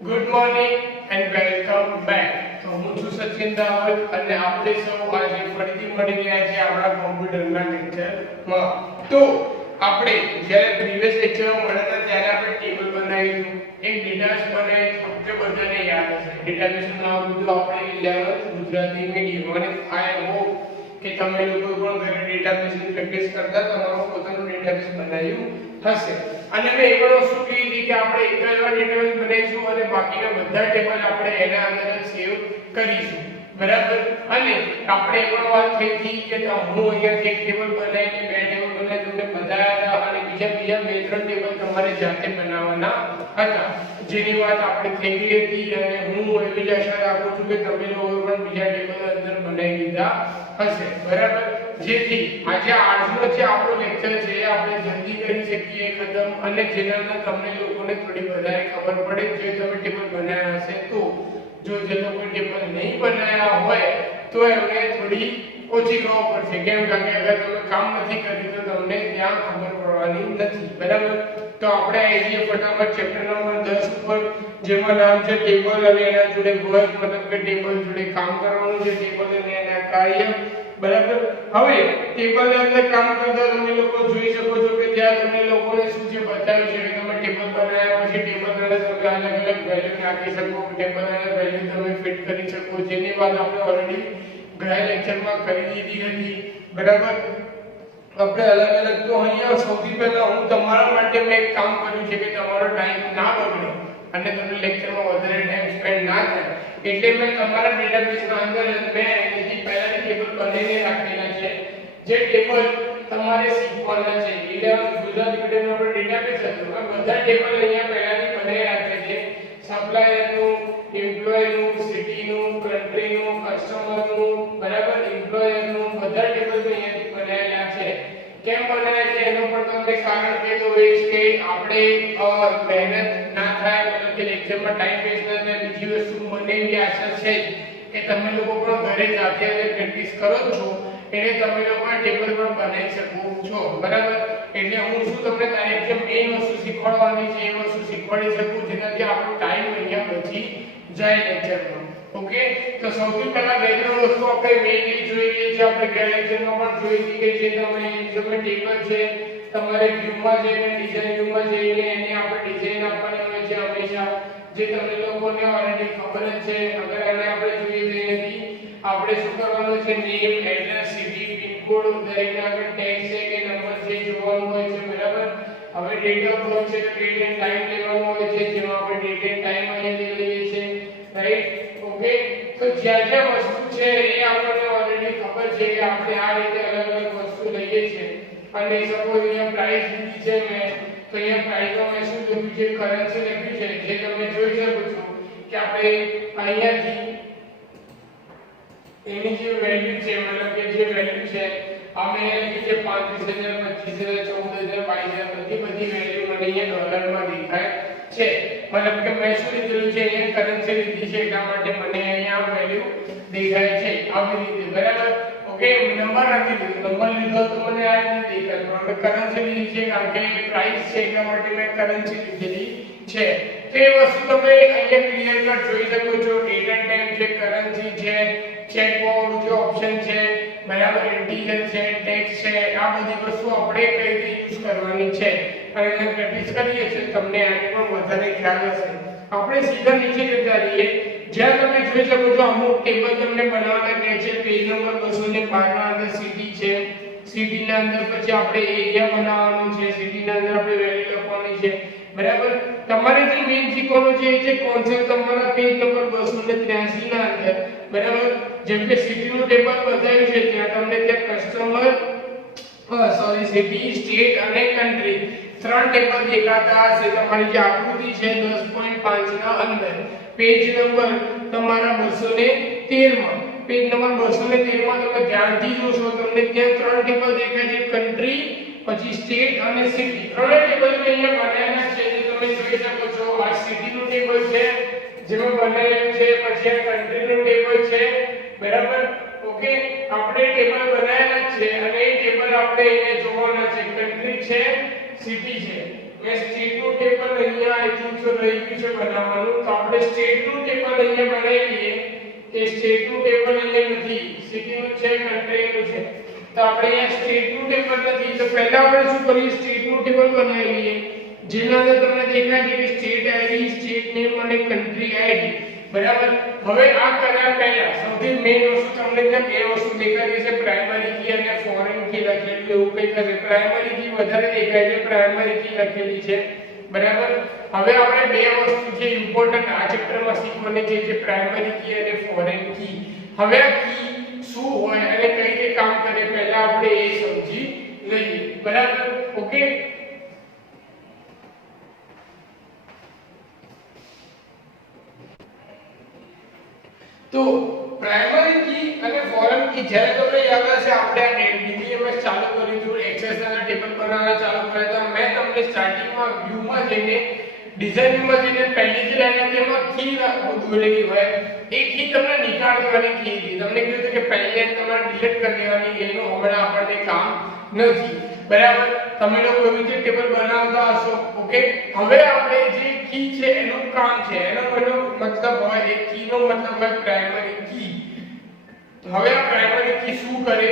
Good morning and welcome back. તો હું છું સચિન દાવલ અને આપણે સૌ આજે ફરીથી મળી રહ્યા છીએ આપણા કોમ્પ્યુટરના લેક્ચરમાં. તો આપણે જ્યારે પ્રીવિયસ લેક્ચરમાં મળ્યા હતા ત્યારે આપણે ટેબલ બનાવ્યું, એક ડેટાબેઝ બનાવ્યું, જે બધાને યાદ હશે. ડેટાબેઝનું નામ બધું આપણે 11th ગુજરાતી મીડિયમ અને આઈ હોપ કે તમે લોકો પણ ઘરે ડેટાબેઝની પ્રેક્ટિસ કરતા તમારું પોતાનું ડેટાબેઝ બનાવ્યું હશે. અને મેં એ પણ વસ્તુ કહી હતી કે આપણે એક જ વાર ડેટાબેઝ બનાવીશું અને બાકીના બધા ટેબલ આપણે એના અંદર સેવ કરીશું, બરાબર. અને આપણે એ પણ વાત થઈ હતી કે હું અહીંયાથી એક ટેબલ બનાવીને બે ટેબલ બનાવી તમને બતાવ્યા હતા અને બીજા બે ત્રણ ટેબલ તમારે જાતે બનાવવાના હતા, જેની વાત આપણે થઈ ગઈ હતી. અને હું એવી જ આશા રાખું છું કે તમે લોકો પણ બીજા ટેબલ અંદર બનાવી દીધા હશે, બરાબર. જેથી આજે આજનો જે આપણો લેક્ચર છે એ આપણે જલ્દી કરી શકીએ ખતમ, અને જેનાથી તમને લોકોને થોડી વધારે ખબર પડે જે તમે ટેબલ બનાવ્યા હશે તો. જો જે લોકો ટેબલ નહીં બનાવ્યા હોય તો એમને થોડી ઓછી ખબર પડશે, કેમ કે અગર તમે કામ નથી કર્યું તો તમને ત્યાં ખબર પડવાની નથી, બરાબર. તો આપણે આવીએ ફટાફટ ચેપ્ટર નંબર 10 ઉપર, જેમાં નામ છે ટેબલ અને એના જોડે વર્ક, મતલબ કે ટેબલ જોડે કામ કરવાનું છે, ટેબલ અને એના કાર્ય, બરાબર. હવે ટેબલ અંદર કામ કરતા તમે લોકો જોઈ શકો છો કે ત્યાં તમને લોકોને શું છે બતાવ્યું છે કે તમે ટેબલ બનાવ્યા પછી ટેબલ અંદર તમે અલગ અલગ વેલ્યુ નાખી શકો, ટેબલ અંદર વેલ્યુ તમે ફિટ કરી શકો, જેની વાત આપણે ઓલરેડી ગયા લેક્ચરમાં કરી દીધી હતી, બરાબર. આપણે અલગ અલગ તો અહીંયા સૌથી પહેલા હું તમારા માટે મેં એક કામ કર્યું છે કે તમારો ટાઈમ ના બગડે અને તમને લેક્ચરમાં વધારે ટાઈમ સ્પેન્ડ ના થાય, એટલે મેં તમારા ડેટાબેઝના અંદર મેં અહીંથી પહેલાની ટેબલ બનાવીને રાખેલા છે, જે ટેબલ તમારે શીખવાના છે. 11 ગુજરાત મીડિયમનો આપણો ડેટાબેઝ હતો, બધા ટેબલ અહીંયા પહેલાથી બનાવી રાખ્યા છે. સપ્લાયરનું, એમ્પ્લોયરનું, સિટીનું, કન્ટ્રીનું, કસ્ટમરનું, બરાબર, એમ્પ્લોયરનું, બધા ટેબલ અહીંયાથી બનાવેલા છે. કેમ બનાવ્યા છે એનું પણ તમને કારણ કહેતો હોઈશ કે આપણે મહેનત ના થાય, મતલબ કે લેક્ચરમાં ટાઈમ વેસ્ટ ના થાય. બીજી વસ્તુ મને એવી આશા છે કે તમે લોકો પણ ઘરે જાતે પ્રેક્ટિસ કરો છો એટલે તમે લોકો આ ટેબલ પણ બનાવી શકો છો, બરાબર. એટલે હું શું તમને તારીખ જે મેઈન વસ્તુ શીખવાડવાની છે એ વસ્તુ શીખવાડી શકું, જેનાથી આપણો ટાઈમ અહીંયા બચી જાય લેક્ચરમાં. ઓકે, તો સૌથી પહેલા બે ત્રણ વસ્તુ આપણે મેઈનલી જોઈ લઈએ છે. આપણે ગયા લેક્ચરમાં પણ જોઈ હતી કે જે તમે ટેબલ છે તમારે વ્યૂમાં જઈને ડિઝાઇન વ્યૂમાં જઈને એને આપણે ડિઝાઇન આપવાની હોય છે હંમેશા, જે તમને લોકોને ઓલરેડી ખબર જ છે. અગર આને આપણે જોઈએ તો અહીંયાથી આપણે શું કરવાનું છે, name, address, city, pin code, દરેકના આગળ ટેગ છે કે નંબર છે જોવાનું હોય છે, બરાબર. હવે ડેટ ઓફ બર્થ છે તો ડેટ એન્ડ ટાઈમ લેવાનું હોય છે, જેમાં આપણે ડેટ એન્ડ ટાઈમ અહીંયા લઈએ છીએ, રાઈટ. ઓકે, તો જ્યાં જ્યાં વસ્તુ છે એ આપણને ઓલરેડી ખબર છે કે આપણે આ રીતે અલગ અલગ વસ્તુ લઈએ છીએ. અને સપોઝ અહીંયા પ્રાઇસ લીધી છે મેં, તો અહીંયા પ્રાઇસમાં મેં શું લખ્યું છે, કરન્સી લખ્યું છે, જે તમે જોઈ શકો છો કે આપણે અહીંયાથી એની જે વેલ્યુ છે, મતલબ કે જે વેલ્યુ છે અમે લખી છે 35,000, 25,000, 14,000, 22,000, બધી વેલ્યુ મને અહીંયા ડોલરમાં દેખાય છે. મતલબ કે મેં શું લીધેલું છે, અહીંયા કરન્સી લીધી છે એટલા માટે મને અહીંયા વેલ્યુ દેખાય છે આવી રીતે, બરાબર. ઓકે, નંબર નથી લીધો, નંબર લીધો તો મને આ રીતે દેખાય, પણ કરન્સી લીધી છે કારણ કે પ્રાઇસ છે એટલા માટે મેં કરન્સી લીધેલી છે. તો એ વસ્તુ તમે અહીંયા ક્લિયર કટ જોઈ શકો છો. ડેટ એન્ડ ટાઈમ છે, કરન્સી છે, ચેક કોડ જે ઓપ્શન છે, બરાબર, ઇન્ટીજર છે, ટેક્સ્ટ છે, આ બધી વસ્તુ આપણે કઈ રીતે યુઝ કરવાની છે અને એને પ્રેક્ટિસ કરીએ છીએ તમને આની પણ વધારે ખ્યાલ હશે. આપણે સીધા નીચે જતા રહીએ, જ્યાં તમે જોઈ શકો છો અમુક ટેબલ તમને બનાવવાના કહે છે. પેજ નંબર 212 ના અંદર સિટી છે, સિટીના અંદર પછી આપણે એરિયા બનાવવાનું છે, સિટીના અંદર આપણે વેલ્યુ લખવાની છે, બરાબર. તમારે જે મેઈન શીખવાનું છે એ છે કોન્સેપ્ટ તમારા પેજ નંબર 283 ના અંદર, બરાબર. જેમ કે સિટીનું ટેબલ બતાવ્યું છે ત્યાં તમને ત્યાં કસ્ટમર સિટી, સ્ટેટ અને કન્ટ્રી ત્રણ ટેબલ દેખાતા હશે. તમારી જે આકૃતિ છે 10.5 ના અંદર પેજ નંબર તમારા 213 માં, પેજ નંબર 213 માં તમે ધ્યાનથી જોશો તમને ત્યાં ત્રણ ટેબલ દેખાય છે, કન્ટ્રી, પછી સ્ટેટ અને સિટી. ત્રણે ટેબલ અહીંયા બનાવેલા છે જે તમે જોઈ શકો છો. આ સિટીનું ટેબલ છે જેમાં બનાવેલું છે, પછી આ કન્ટ્રીનું ટેબલ છે, બરાબર. ઓકે, આપણે ટેબલ બનાવેલા છે અને એ ટેબલ આપણે અહીંયા જોવાના છે. કન્ટ્રી છે, સિટી છે, મેં સ્ટેટનું ટેબલ અહીંયા આઈ થિંક સો રહી ગયું છે, બનાવવાનું. તો આપણે સ્ટેટ નું ટેબલ અહીંયા બનાવી લઈએ. કે સ્ટેટ નું ટેબલ અહીંયા નથી, સિટી નું છે, કન્ટ્રી નું છે. તો આપણે અહીંયા સ્ટેટ નું ટેબલ નથી, તો પહેલા આપણે શું કરીએ, સ્ટેટ નું ટેબલ બનાવી લઈએ. જેના અંદર તમને દેખાય છે કે સ્ટેટ આઈડી, સ્ટેટ નેમ અને કન્ટ્રી આઈડી. બરાબર. હવે આ કર્યા પહેલા સૌથી મેઈન વસ્તુ તમને ત્યાં બે વસ્તુ દેખાય છે, પ્રાઇમરી કી અને ફોરેન કી લખેલું એવું કંઈક હશે. પ્રાઇમરી કી વધારે દેખાય છે, પ્રાઇમરી કી લખેલી છે. બરાબર. હવે આપણે બે વસ્તુ છે ઇમ્પોર્ટન્ટ આ ચેપ્ટરમાં શીખવાની છે, જે પ્રાઇમરી કી અને ફોરેન કી. હવે આ કી શું હોય અને કઈ રીતે કામ કરે પહેલા આપણે એ સમજી લઈએ. બરાબર. ઓકે. તો પ્રાઇમરી કી અને ફોરેન કી જ્યારે તમને યાદ હશે આપણે આ DBMS ચાલુ કર્યું હતું, એક્સેસ ના ટેબલ બનાવવાના ચાલુ કર્યા હતા. મેં તમને સ્ટાર્ટિંગમાં વ્યૂમાં જઈને ડિઝાઇનમાં જઈને પહેલી જ લાઈન તેમાં કી દોરેલી હોય એ કી તમને નીકાળ દેવાની કી હતી. તમને કીધું હતું કે પહેલી લાઈન તમારે ડિલીટ કરી દેવાની, એનું હમણાં આપણને કામ નથી. બરાબર. તમે લોકો એવી રીતે ટેબલ બનાવતા હશો. ઓકે. હવે આપણે જે કી છે એનું કામ છે, એનો મતલબ હોય એ કી નો મતલબ હોય પ્રાઇમરી કી. હવે આ પ્રાઇમરી કી શું કરે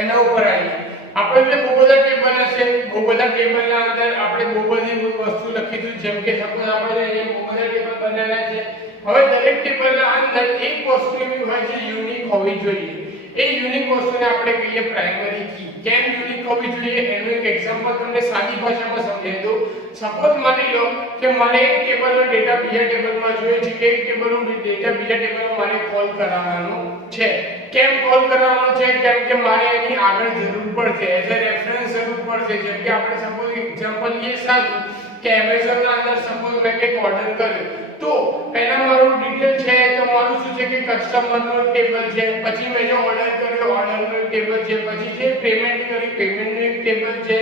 એના ઉપર આવીએ. આપણે બહુ બધા ટેબલ હશે, બહુ બધા ટેબલના અંદર આપણે બહુ બધી વસ્તુ લખીશું. જેમ કે સપોઝ આપણે અહીંયા બહુ બધા ટેબલ બનાવ્યા છે. હવે દરેક ટેબલના અંદર એક વસ્તુ એવી હોય જે યુનિક હોવી જોઈએ. એ યુનિક વસ્તુને આપણે કહીએ પ્રાઇમરી કી. કેમ યુનિક હોવી જોઈએ એનું એક એક્ઝામ્પલ તમને સાદી ભાષામાં સમજાવી દઉં. સપોઝ માની લો કે મને એક ટેબલનો ડેટા બીજા ટેબલમાં જોઈએ છે, કે એક ટેબલનો ડેટા બીજા ટેબલમાં મારે કોલ કરાવવાનો છે. કેમ કોલ કરાવવાનો છે? કેમ કે મારે એની આગળ જરૂર પડશે, એઝ અ રેફરન્સ જરૂર પડશે. જેમ કે આપણે સપોઝ એક્ઝામ્પલ લઈએ સાદું કે Amazon ના અંદર સપોઝ મેં કંઈક ઓર્ડર કર્યો, તો પહેલા મારું ડિટેલ છે તો મારું શું છે કે કસ્ટમરનો ટેબલ છે, પછી મેં જે ઓર્ડર કર્યો ઓર્ડરનો ટેબલ છે, પછી જે પેમેન્ટ કરી પેમેન્ટનું એક ટેબલ છે,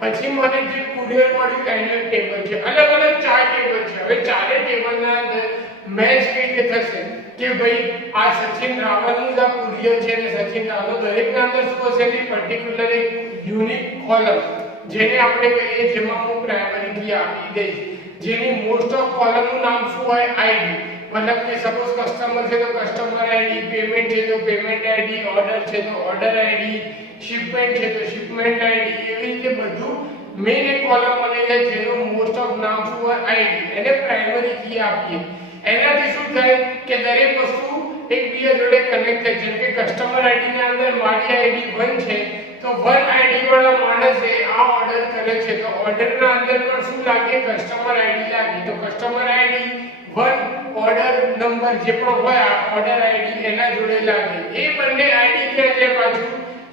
પછી મને જે કુરિયર મળ્યું એનું ટેબલ છે. અલગ અલગ ચાર ટેબલ છે. હવે ચારે ટેબલના અંદર મેચ કઈ રીતે થશે કે ભાઈ આ સચિન રાવલનું જે કુરિયર છે ને સચિન રાવલ દરેકના અંદર શું હશે કે પર્ટિક્યુલર એક યુનિક કોલમ જેને આપણે કહીએ, જેમાં હું પ્રાઇમરી કી આપી દઈશ, જેની મોસ્ટ ઓફ કોલમનું નામ શું હોય આઈડી. મતલબ કે સપોઝ કસ્ટમર છે તો કસ્ટમર આઈડી, પેમેન્ટ છે તો પેમેન્ટ આઈડી, ઓર્ડર છે તો ઓર્ડર આઈડી, શિપમેન્ટ છે તો શિપમેન્ટ આઈડી. એવી રીતે બધું મેઈન એક કોલમ બની જાય જેનું મોસ્ટ ઓફ નામ શું હોય આઈડી. એને પ્રાઇમરી કી આપીએ. એનાથી શું થાય કે દરેક વસ્તુ એકબીજા જોડે કનેક્ટ થાય. જેમ કે કસ્ટમર આઈડી ના અંદર મારી આઈડી 1 છે તો 1 આઈડી વાળા માણસે આ ઓર્ડર કરે છે તો ઓર્ડર ના અંદર પણ શું લાગે કસ્ટમર આઈડી લાગે. તો કસ્ટમર આઈડી 1 ઓર્ડર નંબર જે પણ હોય ઓર્ડર આઈડી એના જોડે લાગે. એ બંને આઈડી ક્યાં છે પાછું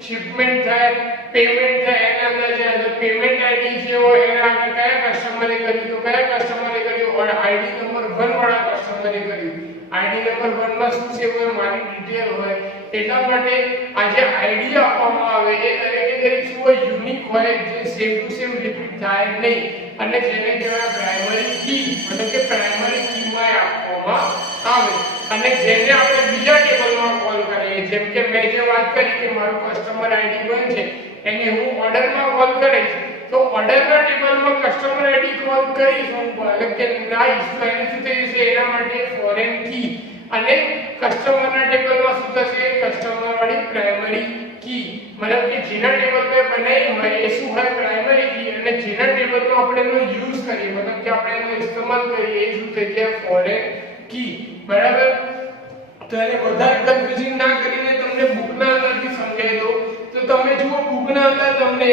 શિપમેન્ટ થાય પેમેન્ટ થાય એના અંદર છે. તો પેમેન્ટ આઈડી જે હોય એના આગળ કયા કસ્ટમરે કર્યું તો કયા કસ્ટમરે કર્યું ઓર આઈડી નંબર 1 વાળા કસ્ટમરે કર્યું. આઈડી નંબર 1 માં શું સેવ હોય મારી ડિટેલ હોય. એટલા માટે આ જે આઈડી આપવામાં આવે એ દરેકે દરેક શું હોય યુનિક હોય, જે સેમ ટુ સેમ રિપીટ થાય નહીં અને જેને કહેવાય પ્રાઇમરી કી એટલે કે પ્રાઇમરી કીમાં આપવામાં આવે. અને જેને આપણે બીજા ટેબલમાં કોલ કરીએ, જેમ કે મેં જે વાત કરી કે મારું કસ્ટમર આઈડી 1 છે એને હું ઓર્ડરમાં કોલ કરીશ તો ઓર્ડરના ટેબલમાં કસ્ટમર આઈડી કોલ કરીશ હું એટલે કે નાઈસ તો એને શું થઈ જશે એના માટે ફોરેન કી. અને કસ્ટમરના ટેબલમાં શું થશે કસ્ટમર વાળી પ્રાઇમરી કી. મતલબ કે જેના ટેબલ મેં બનાવી હોય એ શું હોય પ્રાઇમરી કી અને જેના ટેબલનો આપણે એનો યુઝ કરીએ મતલબ કે આપણે એનો ઇસ્તેમાલ કરીએ એ શું થઈ જાય ફોરેન કી. બરાબર. તો એને વધારે કન્ફ્યુઝિંગ ના કરીને તમને બુકના અંદરથી સમજાવી દઉં તો તમે જુઓ બુકના અંદર તમને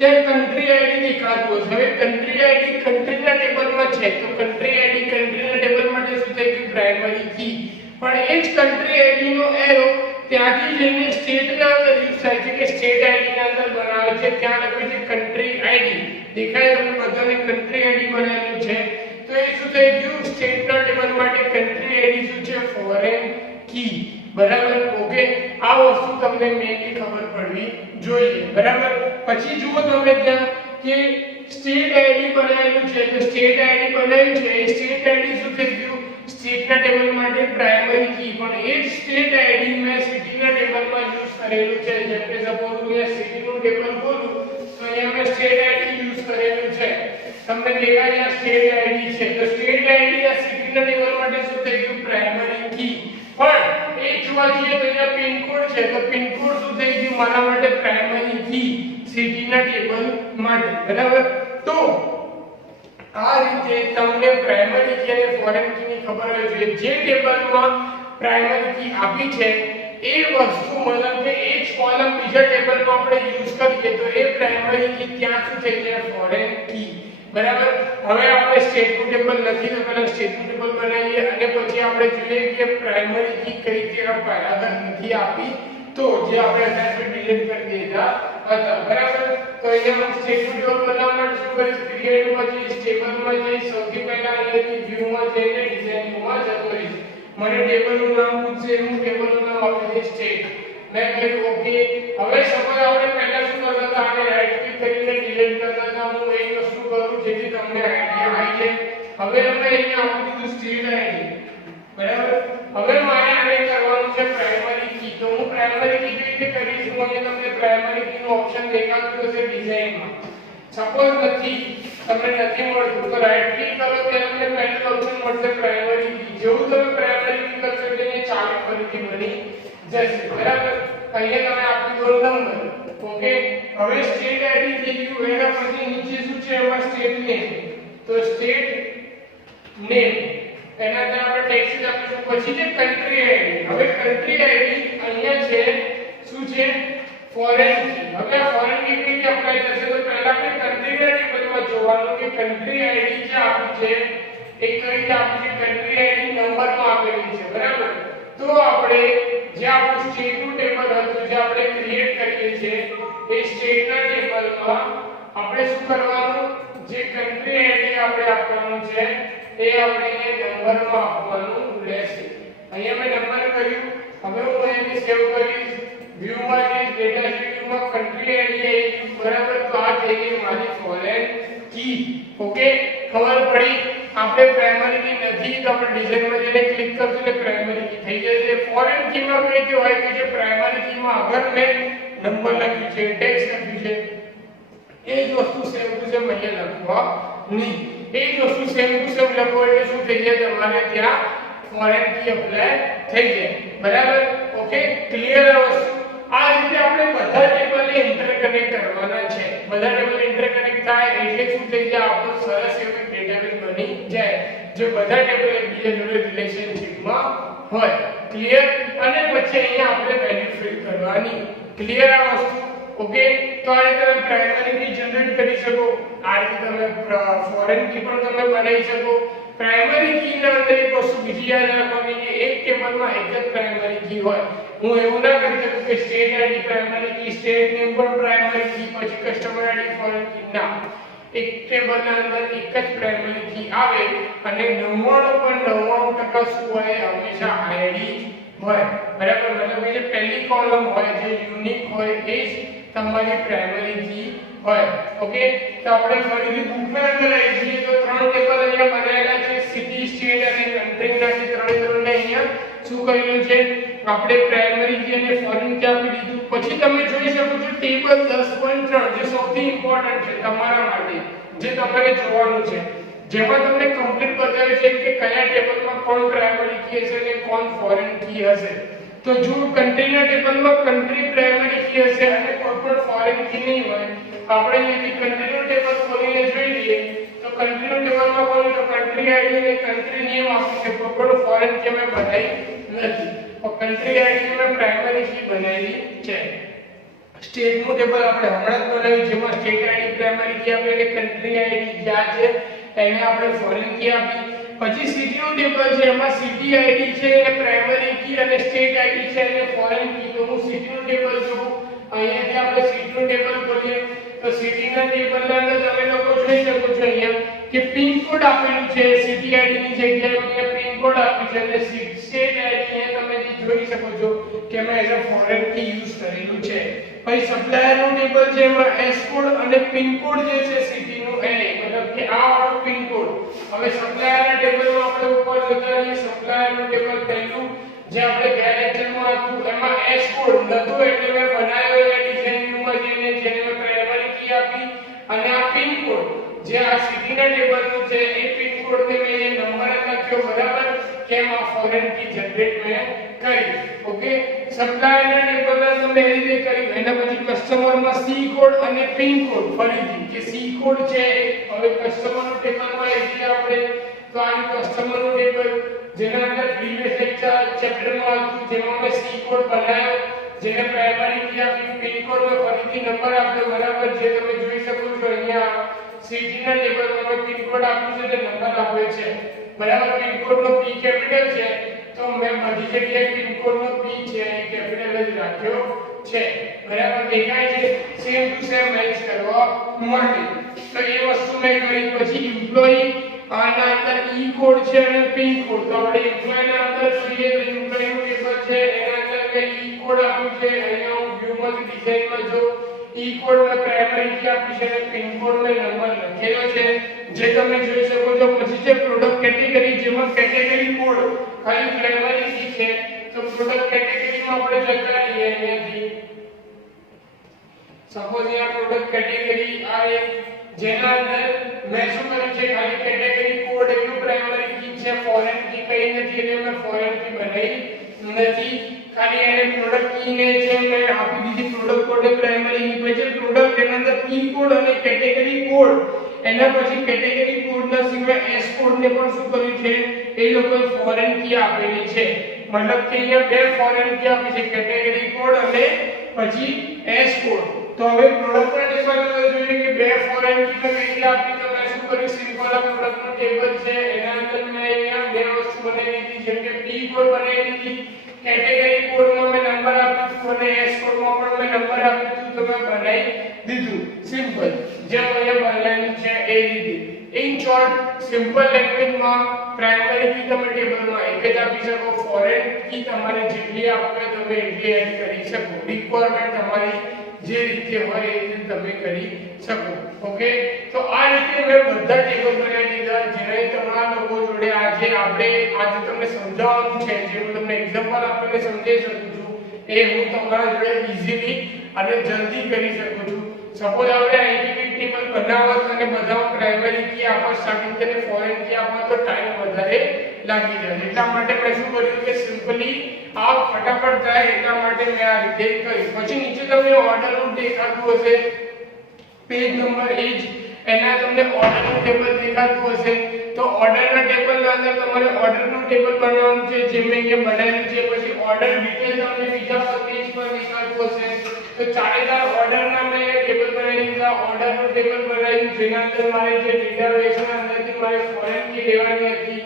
ત્યાં કન્ટ્રી આઈડી દેખાતું હશે. હવે કન્ટ્રી આઈડી કન્ટ્રીના ટેબલમાં છે તો કન્ટ્રી આઈડી કન્ટ્રીના ટેબલ માટે શું થઈ ગયું પ્રાઇમરી કી. પણ એ જ કન્ટ્રી આઈડી નો એરો ત્યાંથી જઈને સ્ટેટના અંદર યુઝ થાય છે કે સ્ટેટ આઈડી ના અંદર બનાવે છે. ત્યાં લખ્યું છે કન્ટ્રી આઈડી દેખાય તમને બધાને કન્ટ્રી આઈડી બનાવેલું છે. તો એ શું થઈ ગયું સ્ટેટના ટેબલ માટે કન્ટ્રી આઈડી શું છે ફોરેન કી. બરાબર. ઓકે. આ વસ્તુ તમને મેઈનલી ખબર પડવી જોઈએ. બરાબર. પછી જુઓ તમે ત્યાં કે સ્ટેટ આઈડી બનાવેલું છે તો સ્ટેટ આઈડી બનાવ્યું છે એ સ્ટેટ આઈડી શું થઈ ગયું સ્ટેટના ટેબલ માટે પ્રાઇમરી કી. પણ એ જ સ્ટેટ આઈડી મેં સિટીના ટેબલમાં યુઝ કરેલું છે. જેમ કે સપોઝ હું અહીંયા સિટીનું ટેબલ ખોલું તો અહીંયા મેં સ્ટેટ આઈડી યુઝ કરેલું છે. તમને દેખાય છે સ્ટેટ આઈડી છે તો સ્ટેટ આઈડી સિટીના ટેબલ માટે શું થઈ ગયું પ્રાઇમરી કી પણ એ જોવા જઈએ તો અહીંયા પિન કોડ છે તો પિન કોડ શું થઈ ગયું મારા માટે પ્રાઇમરી કી સિટીના ટેબલ માટે બરાબર તો આ રીતે તમને પ્રાઇમરી કી અને ફોરેન કી ની ખબર હોવી જોઈએ જે ટેબલમાં પ્રાઇમરી કી આપી છે એ વસ્તુ મતલબ કે એ જ કોલમ બીજા ટેબલમાં આપણે યુઝ કરીએ તો એ પ્રાઇમરી કી ત્યાં શું થઈ જાય ફોરેન કી બરાબર હવે આપણે સ્ટેટનું ટેબલ લખી તો પહેલા સ્ટેટનું ટેબલ બનાવીએ અને પછી આપણે જોઈએ કે પ્રાઇમરી કી કઈ રીતે અપાય અગર નથી આપી તો જે આપણે અટેચમેન્ટ ડિલીટ કરી દીધા હતા બરાબર તો અહીંયા હું સ્ટેટનું ટેબલ બનાવવા માટે શું કરીશ ક્રિએટમાં જઈશ ટેબલમાં જઈશ સૌથી પહેલા અહીંયાથી વ્યૂમાં જઈને ડિઝાઇનમાં જતો રહીશ મને ટેબલનું નામ પૂછશે હું ટેબલનું નામ આપી દઈશ સ્ટેટ મેં કહ્યું ઓકે હવે સપોઝ આપણે પહેલા શું કરતા હતા આને રાઈટ ક્લિક કરીને ડિલીટ કરતા હતા હું એ વસ્તુ કરું જેથી તમને આઈડિયા આવી જાય હવે અમે અહીંયા આપી દીધું સ્ટેટ આઈડી બરાબર હવે મારે આને કરવાનું છે પ્રાઇમરી કી તો હું પ્રાઇમરી કી કેવી રીતે કરીશ હું અહીંયા તમને પ્રાઇમરી કી નો ઓપ્શન દેખાતું હશે ડિઝાઇનમાં સપોઝ તમને નથી મળતું તો રાઈટ ક્લિક કરો ત્યારે તમને પહેલું ઓપ્શન મળશે પ્રાઇમરી કી જેવું તમે પ્રાઇમરી કી કરશો એટલે એ ચાલુ ફરીથી બની જશે બરાબર અહીંયા તમે આપી દો નંબર ઓકે હવે સ્ટેટ આઈડી થઈ ગયું એના પછી નીચે શું છે એમાં સ્ટેટ નેમ તો સ્ટેટ નેમ એના અંદર આપણે ટેક્સ્ટ આપીશું પછી છે કન્ટ્રી આઈડી હવે કન્ટ્રી આઈડી અહીંયા છે શું છે ફોરેન કી હવે આ ફોરેન કી કેવી રીતે એપ્લાય થશે તો પહેલા આપણે કન્ટ્રી ટેબલમાં જોવાનું કે કન્ટ્રી આઈડી જે આપી છે એ કઈ રીતે આપી છે કન્ટ્રી આઈડી નંબરમાં આપેલી છે બરાબર તો આપણે જે આપણું સ્ટેટનું ટેબલ હતું જે આપણે ક્રિએટ કરીએ છીએ એ સ્ટેટના ટેબલમાં આપણે શું કરવાનું જે કન્ટ્રી આઈડી આપણે આપવાનું છે એ આપણે નંબરમાં આપવાનું રહેશે અહીંયા મેં નંબર કર્યું હવે હું એને સેવ કરીશ વ્યૂમાં જઈશ ડેટા શીટમાં કન્ટ્રી આઈડી બરાબર તો આ થઈ ગઈ મારી ફોરેન કી ઓકે ખબર પડી આપણે પ્રાઇમરી કી નથી તો આપણે ડિઝાઇનમાં જઈને ક્લિક કરશું એટલે પ્રાઇમરી કી થઈ જશે ફોરેન કીમાં કઈ રીતે હોય કે જે પ્રાઇમરી કીમાં અગર મેં નંબર લખ્યું છે ટેક્સ્ટ લખ્યું છે એ જ વસ્તુ સેમ ટુ સેમ અહીંયા લખવા નહીં એ જ વસ્તુ સેમ ટુ સેમ લખો એટલે શું થઈ જાય તમારે ત્યાં ફોરેન કી એપ્લાય થઈ જાય બરાબર ઓકે ક્લિયર આ વસ્તુ આ રીતે આપણે બધા ટેબલને ઇન્ટરકનેક્ટ કરવાના છે બધા ટેબલ ઇન્ટરકનેક્ટ થાય એટલે શું થઈ જાય આપણું સરસ એવું ડેટાબેઝ બની જાય જે બધા ટેબલ એકબીજા જોડે રિલેશનશિપમાં હોય ક્લિયર અને પછી અહીંયા આપણે વેલ્યુ ફિલ કરવાની ક્લિયર આ વસ્તુ ઓકે તો આ રીતે તમે પ્રાઇમરી કી જનરેટ કરી શકો આ રીતે તમે ફોરેન કી પણ તમે બનાવી શકો પ્રાઇમરી કી ના અંદર એક વસ્તુ બીજી યાદ રાખવાની કે એક ટેબલમાં એક જ પ્રાઇમરી કી હોય હું એવું ના કરી શકું કે state ID primary key state name પણ પ્રાઇમરી કી પછી કસ્ટમર આઈડી ફોરેન કી ના એક ટેબલના અંદર એક જ પ્રાઇમરી કી આવે અને 99.99% શું હોય હંમેશા આઈડી હોય બરાબર મતલબ કે જે પહેલી કોલમ હોય જે યુનિક હોય એ જ તમારી પ્રાઇમરી કી હોય ઓકે તો આપણે ફરીથી બુકના અંદર આવી જઈએ તો ત્રણ ટેબલ અહીંયા બનાવેલા છે સિટી સ્ટેટ અને કન્ટ્રીના છે ત્રણે અહીંયા શું કરેલું છે આપણે પ્રાઇમરી કી અને ફોરેન કી આપી દીધું પછી તમે જોઈ શકો છો ટેબલ 10.3 જે સૌથી ઇમ્પોર્ટન્ટ છે તમારા માટે જે તમારે જોવાનું છે જેમાં તમને કમ્પ્લીટ બતાવે છે કે કયા ટેબલમાં કોણ પ્રાઇમરી કી હશે અને કોણ ફોરેન કી હશે તો જો કન્ટ્રીના ટેબલમાં કન્ટ્રી પ્રાઇમરી કી હશે અને કોઈ પણ ફોરેન કી નહીં હોય આપણે અહીંથી કન્ટ્રીનું ટેબલ ખોલીને જોઈ લઈએ તો કન્ટ્રીનું ટેબલમાં ખોલીએ તો કન્ટ્રી આઈડી અને કન્ટ્રી નેમ આપી છે કોઈ પણ ફોરેન કી મેં બનાવી નથી પણ કન્ટ્રી આઈડી મેં પ્રાઇમરી કી બનાવી છે સ્ટેટનું ટેબલ આપણે હમણાં જ બનાવ્યું જેમાં સ્ટેટ આઈડી પ્રાઇમરી કી આપી અને કન્ટ્રી આઈડી જ્યાં છે એને આપણે ફોરેન કી આપી પછી સિટીનું ટેબલ છે એમાં સિટી આઈડી છે એ પ્રાઇમરી કી અને સ્ટેટ આઈડી છે અને ફોરેન કી તો હું સિટીનું ટેબલ જોઉં અહીંયાથી આપણે સિટીનું ટેબલ ખોલીએ તો સિટીના ટેબલના અંદર તમે લોકો જોઈ શકો છો અહીંયા કે પિન કોડ આપેલું છે સિટી આઈડી ની જગ્યાએ અહીંયા પિન કોડ આપ્યું છે અને સ્ટેટ આઈડી અહીંયા તમે જોઈ શકો છો કે મેં as a foreign key use કરેલું છે પછી સપ્લાયરનું ટેબલ છે એમાં એસ કોડ અને પિન કોડ જે છે સિટીનું એ મતલબ કે આ વાળો પિન કોડ હવે સપ્લાયરના ટેબલમાં આપણે ઉપર જતા રહીએ સપ્લાયરનું ટેબલ પહેલું જે આપણે ગયા લેક્ચરમાં હતું એમાં એસ કોડ નતો એટલે મેં બનાવ્યો એ ડિઝાઇન વ્યૂમાં જઈને જેને મેં પ્રાઇમરી કી આપી અને આ પિન કોડ જે આ સિટીના ટેબલનું છે એ પિન કોડને મેં નંબર લખ્યો બરાબર કેમ આ ફોરેન કી જનરેટ મેં કરી. ઓકે, સપ્લાયર ના ટેબલ માં તમે એ રીતે કર્યું. એના પછી કસ્ટમર માં સી કોડ અને પિન કોડ ફરીથી કે સી કોડ છે. હવે કસ્ટમર નું ટેબલ માં એ રીતે આપણે તો આ કસ્ટમર નું ટેબલ જેના અંદર પ્રીવિયસ લેક્ચર ચેપ્ટર માં હતું જેમાં મેં સી કોડ બનાવ્યો, જેને પ્રાઇમરી કી આપી, પિન કોડ માં ફરીથી નંબર આપ્યો બરાબર. જે તમે જોઈ શકો છો અહીંયા સિટી ના ટેબલ માં પિન કોડ આપ્યું છે, તે નંબર આપ્યો છે બરાબર. પિન કોડ નો પી કેપિટલ છે તો મેં બધી જગ્યાએ પિન કોડ નો પી છે એ કેપિટલ જ રાખ્યો છે બરાબર. દેખાય છે સેમ ટુ સેમ મેચ કરવા માટે. તો એ વસ્તુ મેં કરી. પછી એમ્પ્લોયી આના અંદર ઈ કોડ છે અને પિન કોડ. તો આપણે એમ્પ્લોયી ના અંદર જોઈએ તો એમ્પ્લોયી નું ટેબલ છે, એના અંદર મેં ઈ કોડ આપ્યું છે. અહીંયા હું વ્યૂ માં ડિઝાઇન માં જો ઈ કોડ મેં પ્રાઇમરી કી આપી છે અને પિન કોડ મેં નંબર લખેલો છે જે તમે જોઈ શકો છો. પછી છે પ્રોડક્ટ કેટેગરી, જેમાં કેટેગરી કોડ ખાલી પ્રાઇમરી કી છે. તો પ્રોડક્ટ કેટેગરી માં આપણે જતા રહીએ અહીંયાથી. સપોઝ અહીંયા પ્રોડક્ટ કેટેગરી આ એક જેના અંદર મેં શું કર્યું છે ખાલી કેટેગરી કોડ એટલું પ્રાઇમરી કી છે, ફોરેન કી કઈ નથી એટલે મેં ફોરેન કી બનાવી નથી. ખાલી એને પ્રોડક્ટ કી ને છે મેં આપી દીધી પ્રોડક્ટ કોડ ને પ્રાઇમરી કી. પછી પ્રોડક્ટ એના અંદર પી કોડ અને કેટેગરી કોડ, એના પછી કેટેગરી કોડ ના સિવાય એસ કોડ ને પણ શું કર્યું છે એ લોકોએ ફોરેન કી આપેલી છે. મતલબ કે અહીંયા બે ફોરેન કી આપી છે, કેટેગરી કોડ અને પછી એસ કોડ. તો હવે પ્રોડક્ટ ના ટેબલ જોઈએ કે બે ફોરેન કી તો કેટલી આપી. તો મેં શું કર્યું સિમ્પલ આ પ્રોડક્ટ નું ટેબલ છે એના અંદર મેં અહીંયા બે વસ્તુ બનાવી દીધી જેમ કે પી કોડ બનાવી દીધી, કેટેગરી કોડ માં મેં નંબર આપ્યું હતું અને એસ કોડ માં પણ મેં નંબર આપ્યું હતું. તો મેં બનાવી દીધું સિમ્પલ જેમ અહીંયા બનાવ્યું છે એ રીતે. ઇન શોર્ટ સિમ્પલ લેંગ્વેજ માં પ્રાઇમરી કી તમે ટેબલમાં એક જ આપી શકો, ફોરેન કી તમારે જેટલી આપવી હોય તમે એટલી એડ કરી શકો. રિક્વાયરમેન્ટ તમારી જે રીતે હોય એ રીતે તમે કરી શકો. ઓકે, તો આ રીતે મેં બધા ટેબલ બનાવી દીધા જેને તમારા લોકો જોડે આજે તમને સમજાવવાનું છે, જે હું તમને એક્ઝામ્પલ આપીને સમજાવી શકું છું એ હું તમારા જોડે ઈઝીલી અને જલ્દી કરી શકું છું. સપોઝ આપણે આઈડેન્ટિટી ટેબલ બનાવવા અને બધામાં પ્રાઇમરી કી આપવા સ્ટાર્ટિંગ અને ફોરેન કી આપવા તો ટાઈમ વધારે લાગી જાય. એટલા માટે મેં શું કર્યું કે સિમ્પલી આ ફટાફટ થાય એટલા માટે મેં આ રીતે કર્યું. પછી નીચે તમને ઓર્ડર નું દેખાતું હશે, પેજ નંબર એ જ એના તમને ઓર્ડર નું ટેબલ દેખાતું હશે. તો ઓર્ડર ના ટેબલ ના અંદર તમારે ઓર્ડર નું ટેબલ બનાવવાનું છે જે મેં અહીંયા બનાવ્યું છે. પછી ઓર્ડર ડિટેલ તમને બીજા પેજ પર દેખાતું હશે. તો ચારેદાર ઓર્ડર ના મેં ટેબલ બનાવી દીધા. ઓર્ડર નું ટેબલ બનાવ્યું જેના અંદર મારે જે ડેટાબેઝ ના અંદરથી મારે ફોરેન કી લેવાની હતી.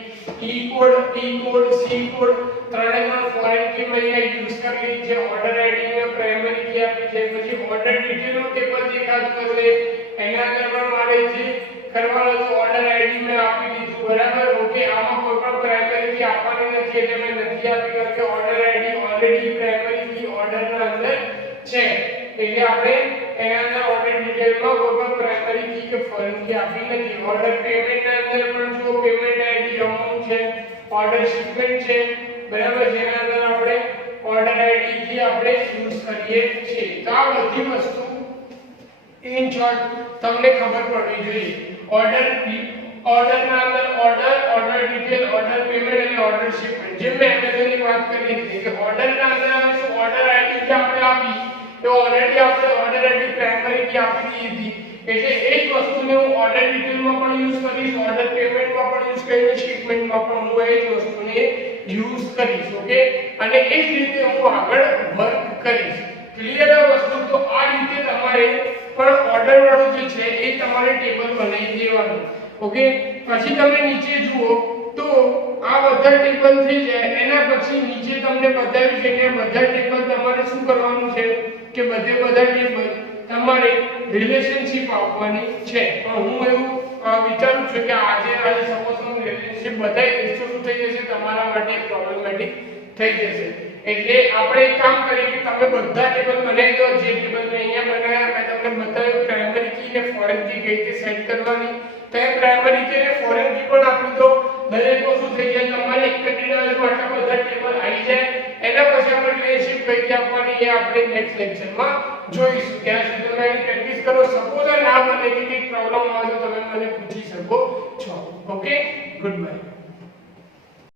E code, T code, C code ત્રણેયમાં ફોરેન કી મેં યુઝ કરેલી છે. ઓર્ડર આઈડી ને પ્રાઇમરી કી આપી છે. પછી ઓર્ડર ડિટેલ નું ટેબલ દેખાતું હશે એના અંદર પણ મારે જે કરવાનું હતું ઓર્ડર આઈડી મેં આપી દીધું બરાબર. ઓકે, આમાં કોઈ પણ પ્રાઇમરી કી આપવાની નથી એટલે મેં નથી આપી કારણ કે order ID already primary key order ના અંદર છે એટલે આપણે એના અંદર ઓર્ડર ડિટેલમાં કોઈ પણ પ્રાઇમરી કી કે ફોરેન કી આપી નથી. ઓર્ડર પેમેન્ટ ના અંદર પણ જો પેમેન્ટ આઈડી અમાઉન્ટ છે, ઓર્ડર શિપમેન્ટ છે બરાબર, જેના અંદર આપણે ઓર્ડર આઈડી થી આપણે યુઝ કરીએ છીએ. તો આ બધી વસ્તુ ઇન શોર્ટ તમને ખબર પડવી જોઈએ. ઓર્ડર ના અંદર ઓર્ડર ડિટેલ, ઓર્ડર પેમેન્ટ અને ઓર્ડર શિપમેન્ટ. જેમ મેં એમેઝોન ની વાત કરી હતી કે ઓર્ડર ના અંદર આપણે શું ઓર્ડર આઈડી જે આપણે આપી તો ઓલરેડી આપણે ઓર્ડર આઈડી પ્રાઇમરી કી આપી દીધી એટલે એ જ વસ્તુને હું ઓર્ડર ડિટેલમાં પણ યુઝ કરીશ, ઓર્ડર પેમેન્ટમાં પણ યુઝ કરીશ, શિપમેન્ટમાં પણ હું એ જ વસ્તુને યુઝ કરીશ. ઓકે, અને એ જ રીતે હું આગળ વર્ક કરીશ. ક્લિયર આ વસ્તુ? તો આ રીતે તમારે પણ ઓર્ડર વાળું જે છે એ તમારે ટેબલ બનાવી દેવાનું. ઓકે, પછી તમે નીચે જુઓ તો આ બધા ટેબલ થઈ જાય. એના પછી નીચે તમને બતાવ્યું છે કે બધા ટેબલ તમારે શું કરવાનું છે કે બધા ટેબલ તમારે રિલેશનશિપ આપવાની છે. પણ હું એવું વિચારું છું કે આજે સપોઝ હું રિલેશનશિપ બતાવી દઈશ તો શું થઈ જશે તમારા માટે પ્રોબ્લેમેટિક થઈ જશે. એટલે આપણે એક કામ કરીએ કે તમે બધા ટેબલ બનાવી દો. જે ટેબલ મેં અહીંયા બનાવ્યા મેં તમને બતાવ્યું પ્રાઇમરી કી ને ફોરેન કી કઈ રીતે સેટ કરવાની. તો એ પ્રાઇમરી કી અને ફોરેન કી પણ આપી દો. દરેક શું થઈ જાય તમારે એક ડેટાબેઝમાં આટલા બધા ટેબલ આવી જાય. એના પછી આપણે રિલેશનશિપ કઈ રીતે આપવાની એ આપણે નેક્સ્ટ લેક્ચરમાં જોઈશું. ત્યાં સુધી તમે એની પ્રેક્ટિસ કરો. સપોઝ ના બને કે કંઈ પ્રોબ્લેમ આવે તો તમે મને પૂછી શકો છો. Okay, good bye.